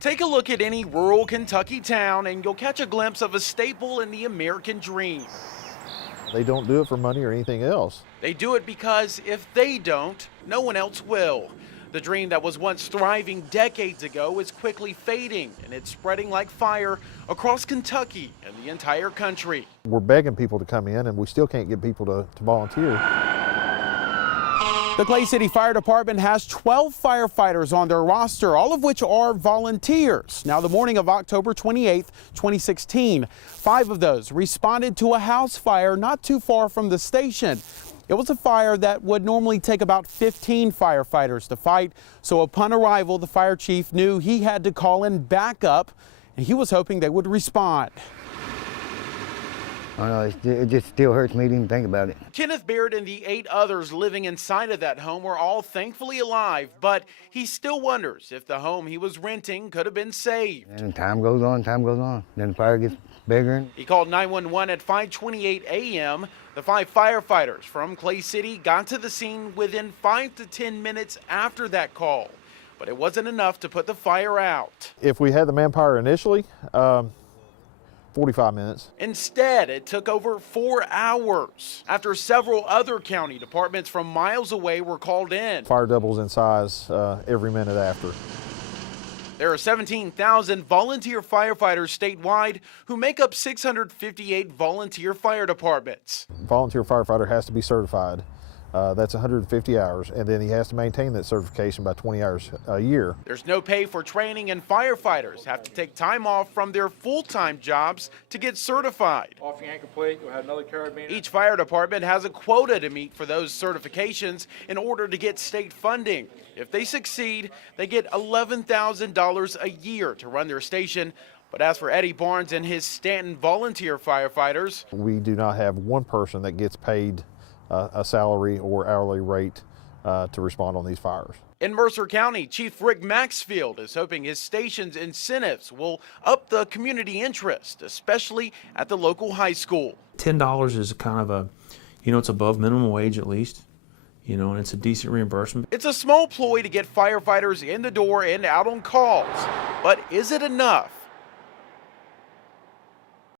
Take a look at any rural Kentucky town and you'll catch a glimpse of a staple in the American dream. They don't do it for money or anything else. They do it because if they don't, no one else will. The dream that was once thriving decades ago is quickly fading, and it's spreading like fire across Kentucky and the entire country. We're begging people to come in, and we still can't get people to volunteer. The Clay City Fire Department has 12 firefighters on their roster, all of which are volunteers. Now, the morning of October 28, 2016, 5 of those responded to a house fire not too far from the station. It was a fire that would normally take about 15 firefighters to fight. So upon arrival, the fire chief knew he had to call in backup, and he was hoping they would respond. I know, it just still hurts me to even think about it. Kenneth Baird and the 8 others living inside of that home were all thankfully alive, but he still wonders if the home he was renting could have been saved. And time goes on, then the fire gets bigger. He called 911 at 5:28 a.m. The 5 firefighters from Clay City got to the scene within 5 to 10 minutes after that call, but it wasn't enough to put the fire out. If we had the manpower initially, 45 minutes. Instead, it took over 4 hours after several other county departments from miles away were called in. Fire doubles in size every minute after. There are 17,000 volunteer firefighters statewide who make up 658 volunteer fire departments. Volunteer firefighter has to be certified. That's 150 hours, and then he has to maintain that certification by 20 hours a year. There's no pay for training, and firefighters have to take time off from their full-time jobs to get certified. Off your incomplete, you'll have another carabiner. Each fire department has a quota to meet for those certifications in order to get state funding. If they succeed, they get $11,000 a year to run their station. But as for Eddie Barnes and his Stanton volunteer firefighters, we do not have one person that gets paid a salary or hourly rate to respond on these fires. In Mercer County, Chief Rick Maxfield is hoping his station's incentives will up the community interest, especially at the local high school. $10 is kind of it's above minimum wage at least, and it's a decent reimbursement. It's a small ploy to get firefighters in the door and out on calls, but is it enough?